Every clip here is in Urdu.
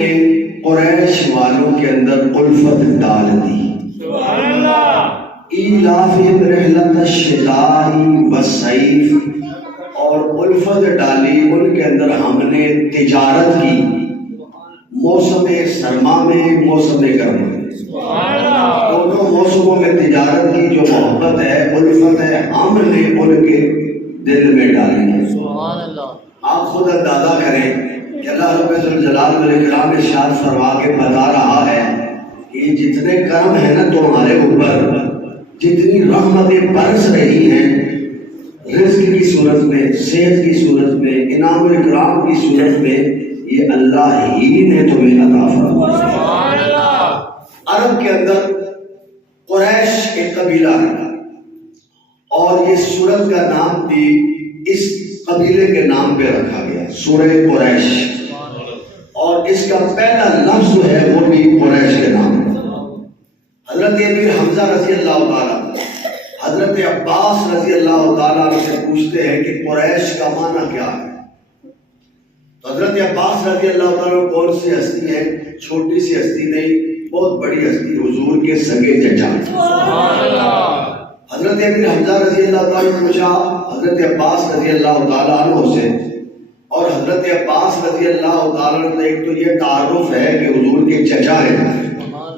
قریش والوں کے اندر الفت ڈال دی۔ سبحان اللہ۔ ایلافہم رحلۃ الشتاء والصیف، اور الفت ڈالی ان کے اندر ہم نے تجارت کی موسم سرما میں، موسم گرما میں، دونوں موسموں میں تجارت کی۔ جو محبت ہے، الفت ہے، ہم نے ان کے دل میں ڈالی ہے۔ سبحان اللہ۔ آپ خود اندازہ کریں کہ اللہ رب الجلال والاکرام ارشاد فرما کے بتا رہا ہے کہ جتنے کرم ہیں نا تمہارے اوپر، جتنی رحمتیں برس رہی ہیں رزق کی صورت میں، صحت کی صورت میں، انعام و اکرام کی صورت میں، یہ اللہ ہی نے تمہیں عطا فرمایا۔ سبحان اللہ۔ عرب کے اندر قریش ایک قبیلہ ہے، اور یہ سورت کا نام بھی اس قبیلے کے نام پہ رکھا گیا، سورہ قریش، اور اس کا پہلا لفظ جو ہے وہ بھی قریش کے نام ہے۔ حضرت امیر حمزہ رضی اللہ تعالیٰ حضرت عباس رضی اللہ تعالیٰ سے پوچھتے ہیں کہ قریش کا معنی کیا ہے؟ تو حضرت عباس رضی اللہ تعالیٰ کون سی ہستی ہے؟ چھوٹی سی ہستی نہیں، بہت بڑی ہستی، حضور کے سگے چچا۔ حضرت امیر حمزہ رضی اللہ تعالیٰ نے پوچھا حضرت عباس رضی اللہ تعالیٰ عنہ سے، اور حضرت عباس رضی اللہ تعالیٰ عنہ، ایک تو یہ تعارف ہے کہ حضور کے چچا ہیں،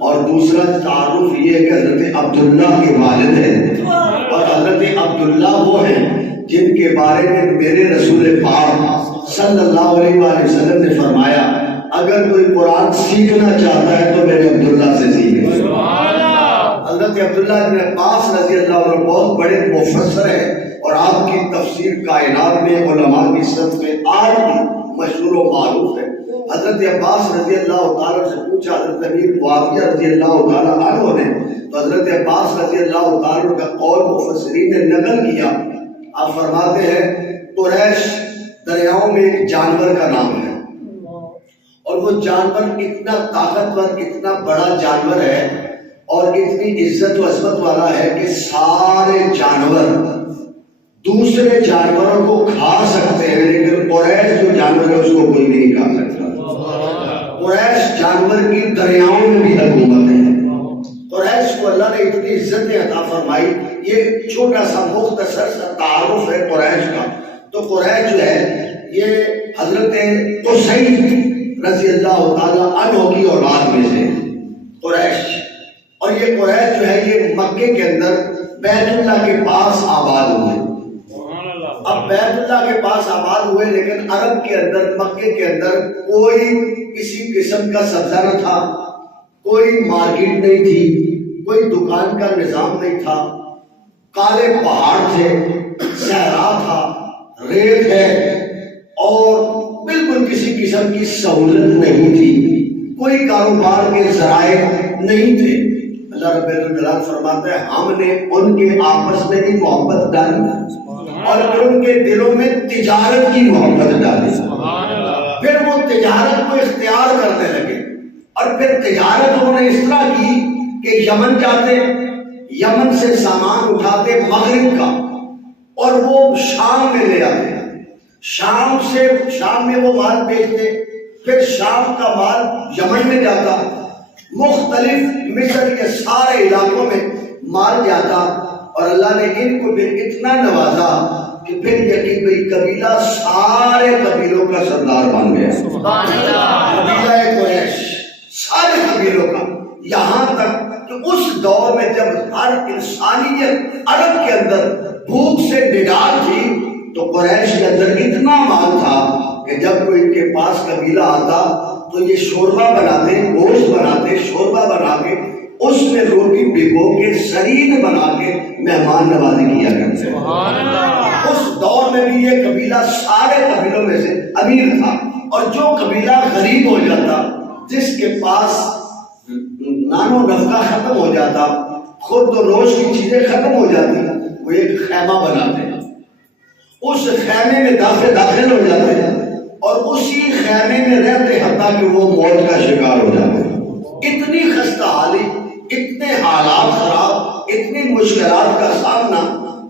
اور دوسرا تعارف یہ ہے کہ حضرت عبداللہ کے والد ہیں، اور حضرت عبداللہ وہ ہیں جن کے بارے میں میرے رسول پاک صلی اللہ علیہ وآلہ وسلم نے فرمایا اگر کوئی قرآن سیکھنا چاہتا ہے تو میرے عبداللہ سے سیکھے۔ حضرت عبداللہ بن عباس رضی اللہ عنہ بہت بڑے مفسر ہیں، اور آپ کی تفسیر کائنات میں علماء کی صف میں آج بھی مشہور و معروف ہے۔ حضرت عباس رضی اللہ تعالیٰ سے پوچھا حضرت امیر معاویہ رضی اللہ تعالیٰ عنہ نے، تو حضرت عباس رضی اللہ تعالیٰ کا قول مفسرین نے نقل کیا۔ آپ فرماتے ہیں قریش دریاؤں میں ایک جانور کا نام ہے، اور وہ جانور اتنا طاقتور، اتنا بڑا جانور ہے اور اتنی عزت و عظمت والا ہے کہ سارے جانور دوسرے جانوروں کو کھا سکتے ہیں، لیکن قریش جو جانور ہے اس کو کوئی بھی نہیں کھا سکتا۔ قریش جانور کی دریاؤں میں بھی حکومت ہے۔ قریش کو اللہ نے اتنی عزت عطا فرمائی۔ یہ چھوٹا سا مختصر سا تعارف ہے قریش کا۔ تو قریش جو ہے یہ حضرت قصی رضی اللہ تعالیٰ عنہ کی اولاد میں سے قریش، اور یہ قریش جو ہے یہ مکے کے اندر بیت اللہ کے پاس آباد ہوئے۔ اب بیت اللہ کے پاس آباد ہوئے، لیکن عرب کے اندر، مکے کے اندر کوئی کسی قسم کا سبزہ نہ تھا، کوئی مارکیٹ نہیں تھی، کوئی دکان کا نظام نہیں تھا، کالے پہاڑ تھے، صحرا تھا، ریت ہے، اور بالکل کسی قسم کی سہولت نہیں تھی، کوئی کاروبار کے ذرائع نہیں تھے۔ اللہ رب الجلال فرماتا ہے ہم نے ان کے آپس میں بھی محبت ڈالی، اور پھر ان کے دلوں میں تجارت کی محبت ڈالی، پھر وہ تجارت کو اختیار کرنے لگے، اور پھر تجارت انہوں نے اس طرح کی کہ یمن جاتے، یمن سے سامان اٹھاتے مغرب کا، اور وہ شام میں لے آتے، شام میں وہ مال بیچتے، پھر شام کا مال یمن میں جاتا، مختلف مصر کے سارے علاقوں میں مال جاتا، اور اللہ نے ان کو پھر اتنا نوازا کہ پھر یقین بھئی قبیلہ سارے قبیلوں کا سردار بن گیا۔ قبیلہ قریش سارے قبیلوں کا، یہاں تک کہ اس دور میں جب ہر انسانیت عرب کے اندر بھوک سے نڈال تھی، تو قریش کے اندر اتنا مال تھا کہ جب کوئی ان کے پاس قبیلہ آتا تو یہ شوربہ بناتے، گوشت بناتے، شوربہ بنا کے اس میں روٹی بھگو کے شرین بنا کے مہمان نوازی کیا کرتے۔ اس دور میں بھی یہ قبیلہ سارے قبیلوں میں سے امیر تھا، اور جو قبیلہ غریب ہو جاتا، جس کے پاس نان و نفقہ ختم ہو جاتا، خود و نوش کی چیزیں ختم ہو جاتی، وہ ایک خیمہ بناتے، اس خیمے میں داخل ہو جاتے، اور اسی خیمے میں رہتے حتیٰ کہ وہ موت کا شکار ہو جاتے۔ اتنی خستہ حالی، اتنے حالات خراب، اتنی مشکلات کا سامنا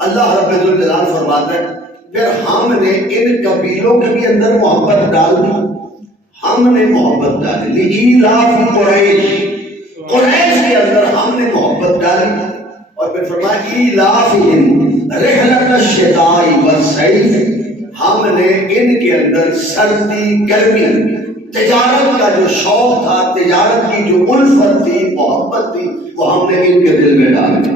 اللہ رب الجلال فرماتا ہے پھر ہم نے ان قبیلوں کے بھی اندر محبت ڈال دی، ہم نے محبت ڈالی لإیلاف قریش کے اندر ہم نے محبت ڈالی. اور پھر فرمایا ایلافہم رحلۃ الشتاء والصیف، ہم نے ان کے اندر سردی گرمی تجارت کا جو شوق تھا، تجارت کی جو الفت تھی، محبت تھی، وہ ہم نے ان کے دل میں ڈال دی.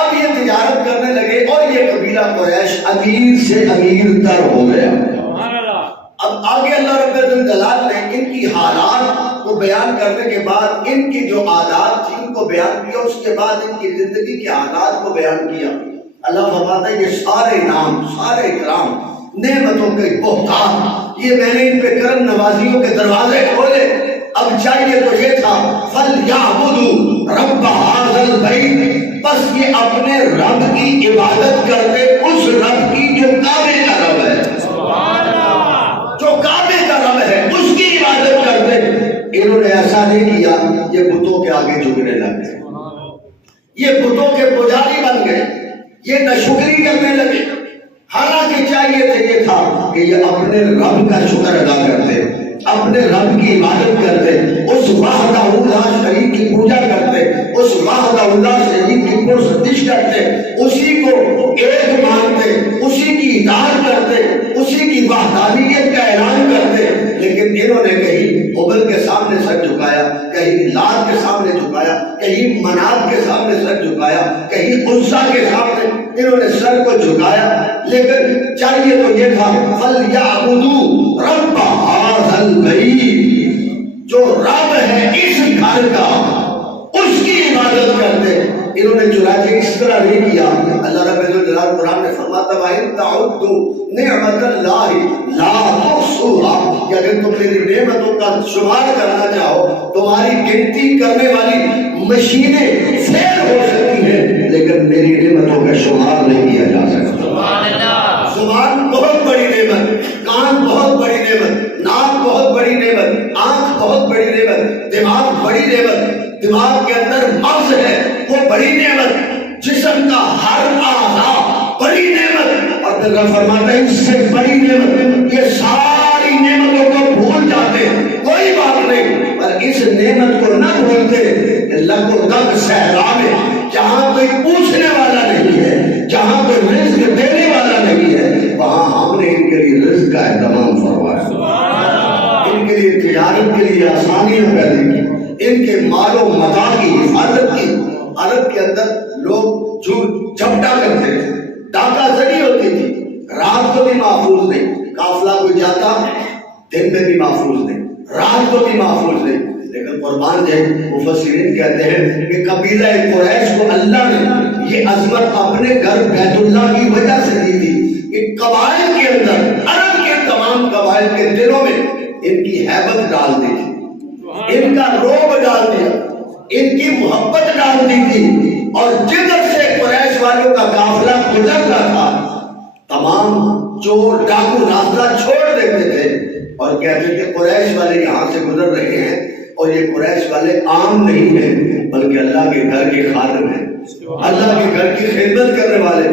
اب یہ تجارت کرنے لگے اور یہ قبیلہ قریش امیر سے امیر تر ہو گیا. اب آگے اللہ رب الجلال نے ان کی حالات کو بیان کرنے کے بعد ان کی جو عادات تھی ان کو بیان کیا، اس کے بعد ان کی زندگی کے حالات کو بیان کیا. اللہ فرماتا ہے یہ سارے نام، سارے اکرام، نعمتوں کے بہتان، یہ میں نے ان پہ کرم نوازیوں کے دروازے کھولے. اب چاہیے تو یہ تھا فَلْيَعْبُدُوا رَبَّ هَٰذَا الْبَيْتِ، بس یہ اپنے رب کی عبادت کرتے، اس رب کی جو کعبے کا رب ہے، جو کعبے کا رب ہے اس کی عبادت کرتے. انہوں نے ایسا نہیں کیا، یہ بتوں کے آگے جھکنے لگ گئے، یہ بتوں کے پجاری بن گئے، یہ ناشکری کرنے لگے. حالانکہ چاہیے تو یہ تھا کہ یہ اپنے رب کا شکر ادا کرتے، اپنے رب کی عبادت کرتے، اس وحدہ لا شریک کی پوجا کرتے، اس وحدہ لا شریک کی پرستش کرتے، اسی کو ایک مانتے، اسی کی اطاعت کرتے، اسی کی وحدانیت کا اعلان کرتے. لیکن انہوں نے کہیں ہبل کے سامنے سر جھکایا، کہیں لات کے سامنے جھکایا، کہیں منات کے سامنے سر جھکایا، کہیں عزا کے سامنے انہوں نے سر کو جھکایا. لیکن چاہیے تو یہ تھا فَلْيَعْبُدُوا رَبَّ هَٰذَا الْبَيْتِ، جو رب ہے اس گھر کا اس کی عبادت کرتے. انہوں نے چنانچہ اس طرح نہیں کیا. اللہ رب الجلال قرآن میں فرماتا ہے وَإِن تَعُدُّوا نِعْمَتَ اللَّهِ لَا تُحْصُوهَا، کہ اگر تم میری نعمتوں کا شمار کرنا چاہو، تمہاری گنتی کرنے والی مشینیں فیل ہو سکتی ہیں، لیکن میری نعمتوں کا شمار نہیں کیا جا سکتا. زبان بہت بڑی نعمت، کان بہت بڑی نعمت، ناک بہت بڑی نعمت، آنکھ بہت بڑی نعمت، دماغ بڑی نعمت، دماغ کے اندر مغز ہے وہ بڑی نعمت، جسم کا ہر اعضاء بڑی نعمت. اور پھر رب فرماتا ہے اس سے بڑی نعمت، یہ ساری نعمتوں کو بھول جاتے کوئی بات نہیں، پر اس نعمت کو نہ بھولتے کہ لگ و دگ صحرا میں جہاں کوئی پوچھنے والا نہیں ہے، جہاں کوئی رزق دینے والا نہیں ہے، وہاں ہم نے ان کے لیے رزق کا اہتمام فرمایا، ان کے لیے تجارت کے لیے آسانیاں پیدا کی، ان کے مال و متاع کی حفاظت کی. عرب کے اندر لوگ جھپٹا کرتے تھے، ڈاکہ زنی ہوتی تھی، رات کو بھی محفوظ نہیں، قافلہ کوئی جاتا دن میں بھی محفوظ نہیں، رات کو بھی محفوظ نہیں. لیکن قربان جائے مفسرین کہتے ہیں کہ قبیلہ قریش کو اللہ نے یہ عظمت اپنے گھر بیت اللہ کی وجہ سے دی تھی کہ قبائل کے اندر، عرب کے تمام قبائل کے دلوں میں ان کی ہیبت ڈال دی تھی، ان کا روب ڈال دیا، ان کی محبت ڈال دی تھی. اور جدھر سے قریش والوں کا قافلہ گزرتا تھا تمام چور ڈاکو راستہ چھوڑ دیتے تھے اور کہتے تھے قریش والے یہاں سے گزر رہے ہیں، اور یہ قریش والے عام نہیں ہیں بلکہ اللہ کے گھر کے خادم ہیں، اللہ کے گھر کی خدمت کرنے والے.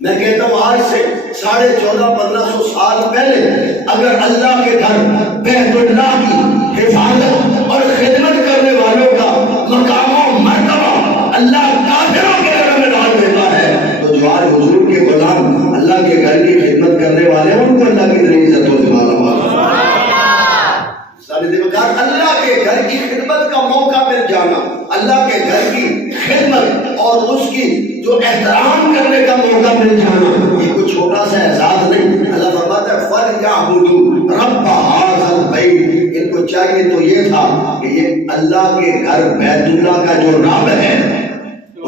میں کہتا ہوں آج سے 1450-1500 سال پہلے اگر اللہ کے گھر بیت اللہ کی حفاظت اور خدمت کرنے والوں کا مقام و مرتبہ اللہ کافروں کے گھر میں ڈال دیتا ہے، تو جو آج حضور کے غلام اللہ کے گھر کی خدمت کرنے والے ہیں ان کو اللہ کی اتنی عزت ہوتی اللہ کے گھر کی خدمت کا موقع مل جانا، اللہ کے گھر کی خدمت اور اس کی جو احترام کرنے کا موقع مل جانا، یہ کوئی چھوٹا سا احساس نہیں. اللہ فرماتا ہے فَلْيَعْبُدُوا رَبَّ هَٰذَا الْبَيْتِ، ان کو چاہیے تو یہ تھا کہ یہ اللہ کے گھر بیت اللہ کا جو رب ہے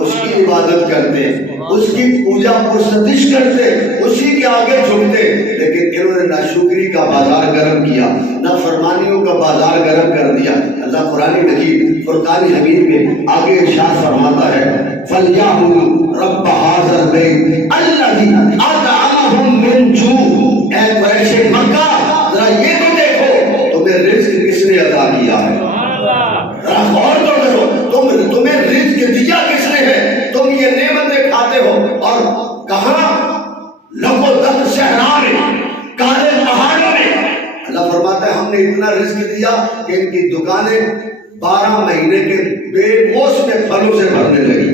اس کی عبادت کرتے، اس کی پوجا پرستش کرتے، اسی کے آگے جھکتے. لیکن انہوں نے ناشکری کا بازار گرم کیا، نافرمانیوں کا بازار گرم کر دیا. اللہ قرآن مجید فرقان حمید میں آگے ارشاد فرماتا ہے فَلْيَعْبُدُوا رَبَّ هَٰذَا الْبَيْتِ الَّذِي أَطْعَمَهُم مِّن جُوعٍ. اے قریش مکہ ذرا یہ تو دیکھو تمہیں رزق کس نے عطا کیا ہے، ذرا غور تو کرو، تمہیں رزق دیا کس نے ہے، تم یہ نعمتیں کھاتے ہو اور کہاں لو دل صحرا میں، کالے پہاڑوں میں. اللہ فرماتا فرماتا ہے ہم نے اتنا رزق دیا کہ ان کی دکانیں 12 مہینے کے بے موسم پھلوں سے بھرنے لگی،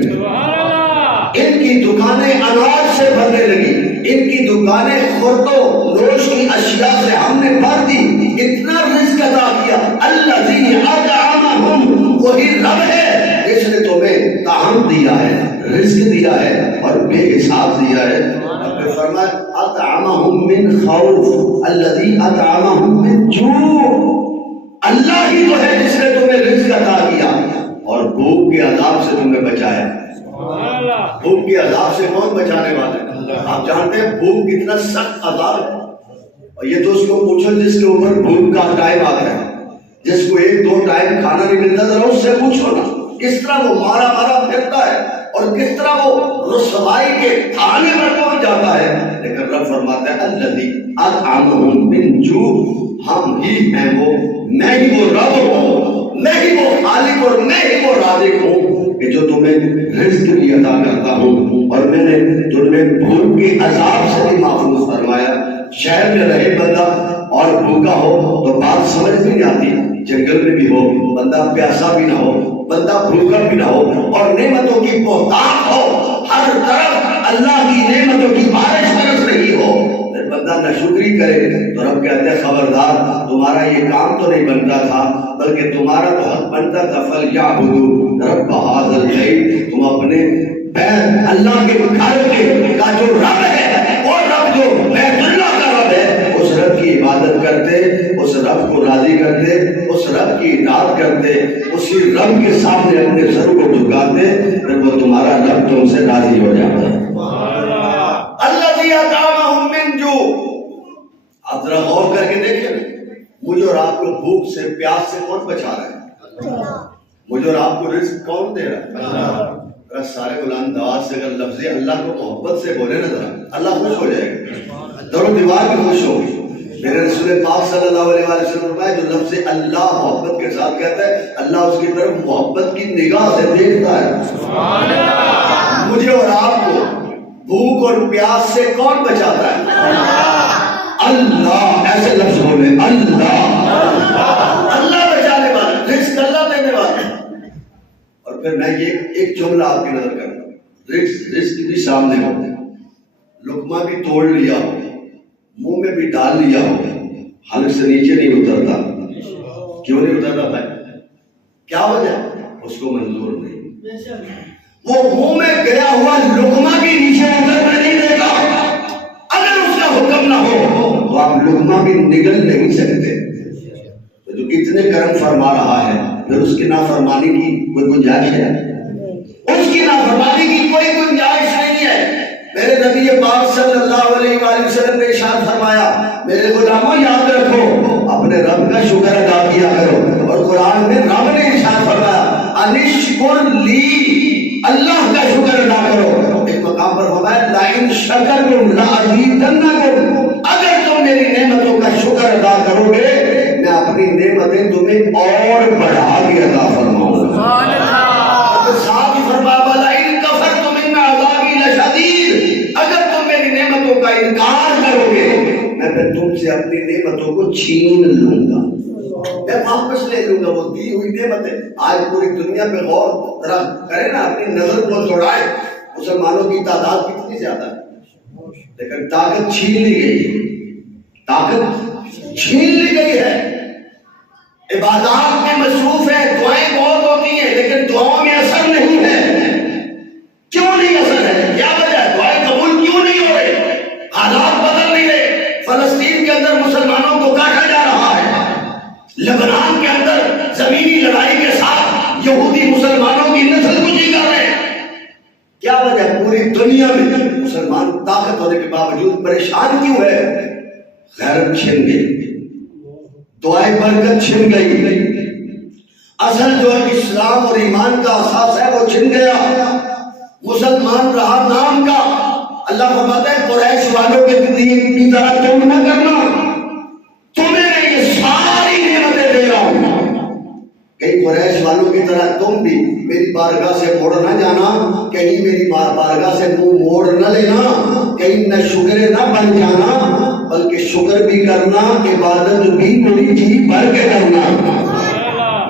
ان کی دکانیں اناج سے بھرنے لگی، ان کی دکانیں خورد و نوش کی اشیاء سے ہم نے بھر دی، اتنا رزق عطا کیا۔ الذی اطعمہم، وہی رب ہے جس نے تمہیں طعام دیا ہے، رزق دیا ہے اور بے حساب دیا ہے۔ رب نے فرمایا اطعمہم من خوف الذی اطعمہم من جوع، اللہ ہی تو ہے جس نے تمہیں رزق عطا کیا اور بھوک کے عذاب سے تمہیں بچایا۔ بھوک کے عذاب سے کون بچانے والے؟ آپ جانتے ہیں بھوک کتنا سخت عذاب ہے، اور یہ تو اس کو پوچھو جس کے اوپر بھوک کا ٹائم آتا ہے، جس کو 1-2 ٹائم کھانا نہیں ملتا، ذرا اس سے پوچھو نا کس طرح وہ مارا مارا پھرتا ہے اور کس طرح وہ رسوائی کے تھانے پر پہنچ جاتا ہے۔ لیکن رب فرماتا ہے الذی اطعمہم من جوع، ہم ہی ہیں وہ، میں ہی وہ رب ہوں، میں ہی وہ خالق اور میں ہی وہ رازق ہوں کہ جو تمہیں رزق بھی عطا کرتا ہوں، اور میں نے تمہیں بھوک کے عذاب سے بھی محفوظ فرمایا۔ شہر میں رہے بندہ اور بھوکا ہو تو بات سمجھ نہیں آتی، جنگل میں بھی ہو بندہ پیاسا بھی نہ ہو، بندہ بھوکا بھی نہ ہو، اور نعمتوں کی بہتات ہو، ہر طرف اللہ کی نعمتوں کی بارش برس رہی ہو، پھر بندہ ناشکری کرے تو رب کہتے ہیں خبردار، تمہارا یہ کام تو نہیں بنتا تھا بلکہ تمہارا تو حق بنتا تھا، فَلْيَعْبُدُوا رَبَّ هَٰذَا الْبَيْتِ، تم اپنے بیت اللہ کے گھر کے کا جو رب ہے، وہ رب جو بیت اللہ کا رب ہے، اس رب کی عبادت کرتے، اس رب کو راضی کرتے، اس رب کی اطاعت کرتے، اسی رب کے سامنے اپنے سر کو جھکاتے، پھر وہ تمہارا رب تم سے راضی ہو جاتا ہے۔ الذی اطعمہم من جوع، آپ ذرا غور کر کے دیکھیں مجھے اور آپ کو بھوک سے پیاس سے کون بچا رہا ہے؟ مجھے اور آپ کو رزق کون دے رہا ہے؟ ذرا سارے بلند آواز سے اگر لفظ اللہ کو محبت سے بولے نا ذرا اللہ خوش ہو جائے گا، درو دیوار بھی خوش ہوگی۔ میرے رسول پاک صلی اللہ علیہ وسلم نے فرمایا جو لفظ اللہ محبت کے ساتھ کہتا ہے اللہ اس کی طرف محبت کی نگاہ سے دیکھتا ہے۔ سبحان اللہ۔ مجھے اور آپ کو بھوک اور پیاس سے کون بچاتا ہے؟ اللہ، ایسے لفظ بولے اللہ، اللہ بچانے والا، رزق اللہ دینے والا۔ اور پھر میں یہ ایک جملہ آپ کی نظر کرتا ہوں، رزق بھی سامنے ہو، لقمہ بھی توڑ لیا ہو، منہ میں بھی ڈال لیا ہو، حلق سے نیچے نہیں اترتا، کیوں نہیں اترتا بھائی؟ کیا وجہ؟ اس کو منظور نہیں، وہ منہ میں گیا ہوا لقمہ بھی نیچے اترنا نہیں دے گا، اگر اس کا حکم نہ ہو تو آپ لقمہ بھی نگل نہیں سکتے۔ تو جو اتنے کرم فرما رہا ہے پھر اس کی نافرمانی کی کوئی گنجائش ہے؟ اس کی نافرمانی کی کوئی گنجائش نہیں ہے۔ میرے نبی پاک صلی اللہ علیہ وآلہ وسلم نے ارشاد فرمایا میرے غلاموں یاد رکھو اپنے رب کا شکر ادا کیا کرو، اور قرآن میں رب نے ارشاد فرمایا انشکر لی، اللہ کا شکر ادا کرو۔ ایک مقام پر فرمایا لئن شکرتم لازیدنکم، اگر تم میری نعمتوں کا شکر ادا کرو گے میں اپنی نعمتیں تمہیں اور بڑھا کے عطا فرماؤں گا۔ سبحان اللہ۔ ساتھ ہی فرمایا ولئن کفرتم ان عذابی لشدید، اگر تم میری نعمتوں کا انکار کرو گے میں پھر تم سے اپنی نعمتوں کو چھین لوں گا، میں واپس لے لوں گا وہ دی ہوئی نعمتیں۔ آج پوری دنیا پہ غور ذرا کرے نا، اپنی نظر کو دوڑائے، مسلمانوں کی تعداد کتنی زیادہ ہے لیکن طاقت چھین لی گئی ہے، طاقت چھین لی گئی ہے۔ عبادات میں مصروف ہے، دعائیں بہت ہوتی ہیں لیکن دعاؤں میں اثر نہیں ہے۔ کیوں نہیں اثر ہے؟ کیا وجہ ہے؟ دعائیں قبول کیوں نہیں ہو رہے؟ حالات بدل نہیں رہے۔ فلسطین کے اندر مسلمانوں کو کاٹا جا رہا ہے، لبنان کے اندر زمینی لڑائی کے ساتھ یہودی مسلمانوں کی نسل کشی کر رہے ہیں۔ کیا وجہ ہے؟ پوری دنیا میں مسلمان طاقت ہونے کے باوجود پریشان کیوں ہے؟ غیرت چھن گئی، دعائیں برکت چھن گئی، اصل جو اسلام اور ایمان کا اساس ہے وہ چھن گیا، مسلمان رہا نام کا۔ اللہ فرماتا ہے قریش والوں کی طرح تم نہ کرنا، تمہیں میں یہ ساری نعمتیں دے رہا ہوں، کہیں قریش والوں کی طرح تم بھی میری بارگاہ سے مڑ نہ جانا، کہیں میری بارگاہ سے منہ موڑ نہ لینا، کہیں نہ شکر نہ بن جانا۔ بلکہ شکر بھی کرنا، عبادت بھی میری جی بھر کے کرنا،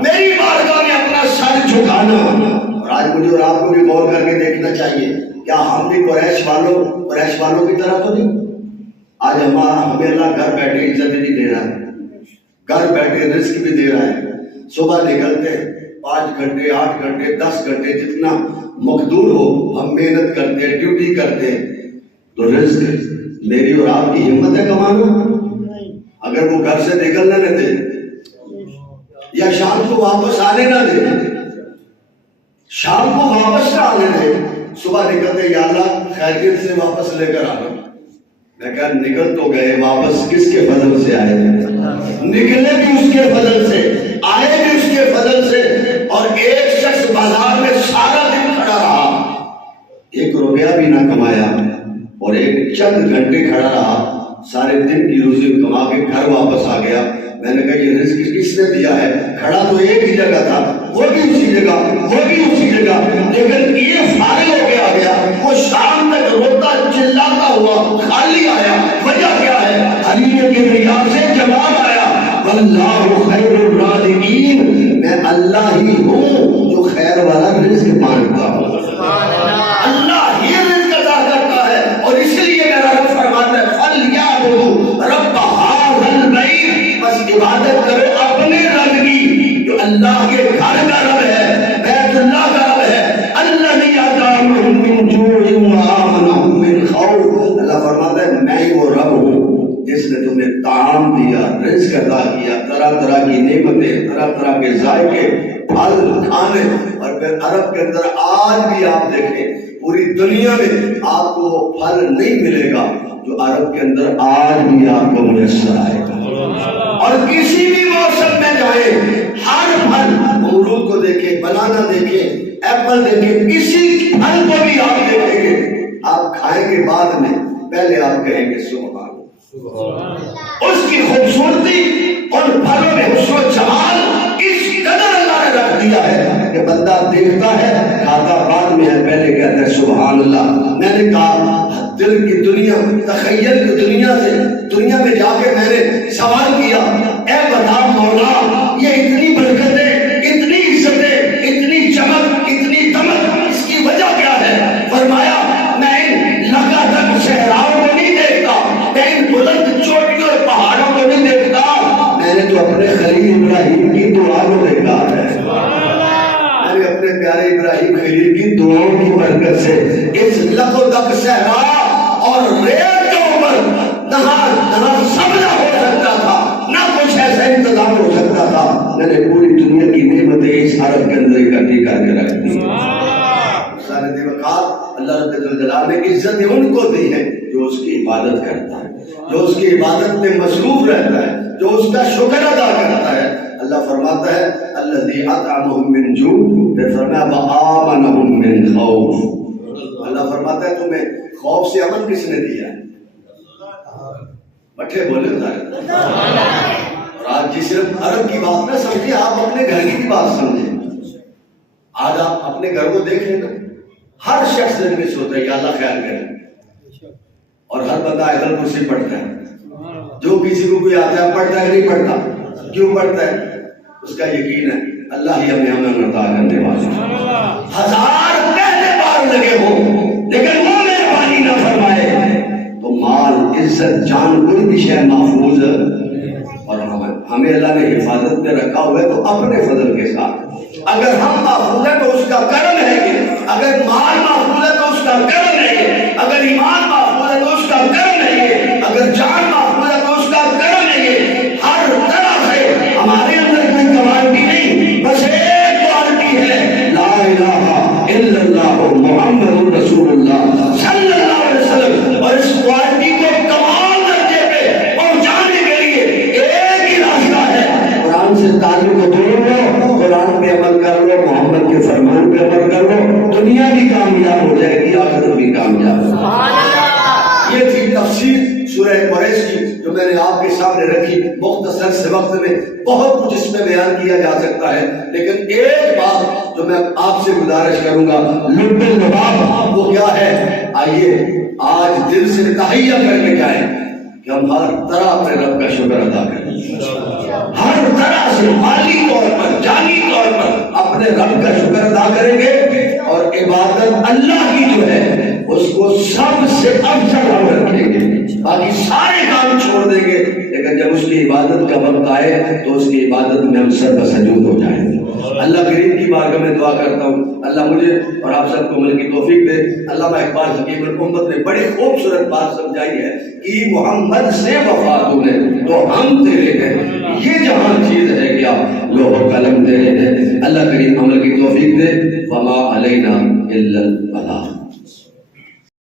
میری بارگاہ میں اپنا سر جھکانا۔ اور آج مجھے اور آپ کو بھی غور کر کے دیکھنا چاہیے، کیا ہم بھی قریش والوں کی طرح تو نہیں؟ آج ہمیں اللہ گھر بیٹھے عزت بھی دے رہا ہے، گھر بیٹھے رزق بھی دے رہا ہے۔ صبح نکلتے 5 گھنٹے 8 گھنٹے 10 گھنٹے جتنا مقدور ہو ہم محنت کرتے ڈیوٹی کرتے، تو رزق میری اور آپ کی ہمت ہے کمانا؟ اگر وہ گھر سے نکلنے نہ دے یا شام کو واپس آنے نہ دے، شام کو واپس نہ آنے دے، صبح نکلتے یا اللہ خیریت سے واپس لے کر آنا، میں کہا نکل تو گئے، واپس کس کے فضل سے آئے؟ نکلے بھی اس کے فضل سے، آئے بھی اس کے فضل سے۔ اور ایک شخص بازار میں سارا دن کھڑا رہا، 1 روپیہ بھی نہ کمایا، اور ایک چند گھنٹے کھڑا رہا، سارے دن کی روزی کما کے گھر واپس آ گیا۔ میں نے کہا یہ رزق کس نے دیا ہے؟ کھڑا تو ایک ہی جگہ تھا، وہ بھی اسی جگہ، وہ بھی اسی جگہ، لیکن یہ فارغ ہو کے آ گیا، وہ شام تک روتا چلاتا ہوا خالی آیا۔ وجہ کیا ہے؟ حلیمے کے ریا سے جواب آیا، واللہ خیر الرازقین، میں اللہ ہی ہوں جو خیر والا رزق مانگتا ہوں، اللہ ہی رزق عطا کرتا ہے۔ اور اس لیے میرا رب فرماتا ہے فَلْيَعْبُدُوا رَبَّ هَٰذَا الْبَيْتِ، بس عبادت کرو اپنے رب کی جو اللہ کے گھر کا رب ہے، بیت اللہ کا رب ہے، الَّذِي أَطْعَمَهُم مِّن جُوعٍ وَآمَنَهُم مِّن خَوْفٍ۔ اللہ فرماتا ہے میں ہی وہ رب ہوں جس نے تمہیں طعام دیا، رزق عطا کیا، طرح طرح کی نعمتیں، طرح طرح کے ذائقے، پھل کھانے۔ اور پھر عرب کے اندر آج بھی آپ دیکھیں پوری دنیا میں آپ کو وہ پھل نہیں ملے گا جو عرب کے اندر آج بھی آپ کو میسر آئے گا۔ اور کسی بھی موسم میں جائیں، ہر پھل، امرود کو دیکھیں، بنانا دیکھیں، ایپل دیکھیں، کسی پھل کو بھی آپ دیکھیں گے، آپ کھائیں گے بعد میں، پہلے آپ کہیں گے سبحان اللہ۔ اس کی خوبصورتی اور پھلوں میں حسن و جمال اس قدر اللہ نے رکھ دیا ہے کہ بندہ دیکھتا ہے، کھاتا بعد میں ہے، پہلے کہتا ہے سبحان اللہ۔ میں نے کہا دل کی دنیا، تخیل کی دنیا میں جا کے میں نے سوال کیا، اے بتا مولا یہ اتنی برکتیں، اتنی عزتیں، اتنی چمک، اتنی دمک، اس کی وجہ کیا ہے؟ فرمایا میں ان لگاتار صحراؤں کو نہیں دیکھتا، میں ان بلند چوٹیوں اور پہاڑوں کو نہیں دیکھتا، میں نے تو اپنے خلیل ابراہیم کی دعا کو دیکھا ہے، میں نے اپنے پیارے ابراہیم خلیل کی دعاؤں کی برکت سے اس لغدق صحرا اور ریت کے اوپر نہ سبزہ ہو سکتا تھا، نہ کچھ ایسا انتظام ہو سکتا تھا، میں نے پوری دنیا کی نعمتیں اس عرب کے اندر اکٹھی کر کے رکھ دی۔ سارے دیوکار اللہ رب الجلال نے عزت ان کو دی ہے جو اس کی عبادت کرتا ہے، جو اس کی عبادت میں مصروف رہتا ہے، جو اس کا شکر ادا کرتا ہے۔ اللہ فرماتا ہے الذی اطعمہم من جوع، پھر فرمایا وآمنہم من خوف۔ اللہ فرماتا ہے تمہیں خوف سے امن کس نے دیا ہے؟ بٹھے بولے ظاہر۔ اور آج جی صرف عرب کی بات نہ سمجھے، آپ اپنے گھر کی بھی بات سمجھیں۔ آج آپ اپنے گھر کو دیکھیں نا، ہر شخص دن میں سوچتا ہے یا اللہ خیال کرے، اور ہر بندہ آیت الکرسی پڑھتا ہے، جو کسی کو کوئی آتا ہے پڑھتا ہے نہیں پڑھتا، کیوں پڑھتا ہے؟ اس کا یقین ہے اللہ ہی ہمیں عطا کرنے والا، ہزار پہلے بار لگے ہوں لیکن وہ مہربانی نہ فرمائے تو مال، عزت، جان، کوئی بھی شے محفوظ، اور ہمیں اللہ نے حفاظت میں رکھا ہوا ہے تو اپنے فضل کے ساتھ۔ اگر ہم محفوظ ہیں تو اس کا کرم ہے، اگر مال محفوظ ہے تو اس کا کرم ہے، اگر ایمان محفوظ ہے تو اس کا کرم ہے، اگر جان محفوظ ہے تو اس کا کرم ہے۔ ہر طرح سے ہمارے اندر کوئی کوالٹی نہیں، بس ایک کوالٹی ہے لا الہ الا اللہ محمد رسول اللہ صلی اللہ علیہ وسلم، اور اس کوالٹی کو کمال درجے پہ پہنچانے کے لیے ایک ہی راستہ ہے، قرآن سے تعلق کو توڑ لو، قرآن پہ عمل کر لو، محمد کے فرمان پہ عمل کر لو، دنیا بھی کامیاب ہو جائے گی، آخرت بھی کامیاب ہو جائے گی۔ یہ تھی تفسیر سورہ قریش کی جو میں نے آپ کے سامنے رکھی۔ مختصر سے وقت میں بہت کچھ اس میں بیان کیا جا سکتا ہے، لیکن ایک بات جو میں آپ سے گزارش کروں گا لب لباب، وہ کیا ہے؟ آئیے آج دل سے تہیہ کر کے جائیں کہ ہم ہر طرح اپنے رب کا شکر ادا کریں، ہر طرح سے مالی طور پر، جانی طور پر اپنے رب کا شکر ادا کریں گے، اور عبادت اللہ کی جو ہے اس کو سب سے افضل ہم رکھیں گے، باقی سارے کام چھوڑ دیں گے، لیکن جب اس کی عبادت کا وقت آئے تو اس کی عبادت میں ہم سر بسجود ہو جائیں گے۔ اللہ کریم کی بارگاہ میں دعا کرتا ہوں اللہ مجھے اور آپ سب کو عمل کی توفیق دے۔ علامہ اقبال حکیم الامت نے بڑی خوبصورت بات سمجھائی ہے کہ محمد سے وفا تو نے تو ہم تیرے ہیں، یہ جہاں چیز ہے کیا لوح و قلم تیرے ہیں۔ اللہ کریم عمل کی توفیق دے۔ وما علینا الا البلاغ۔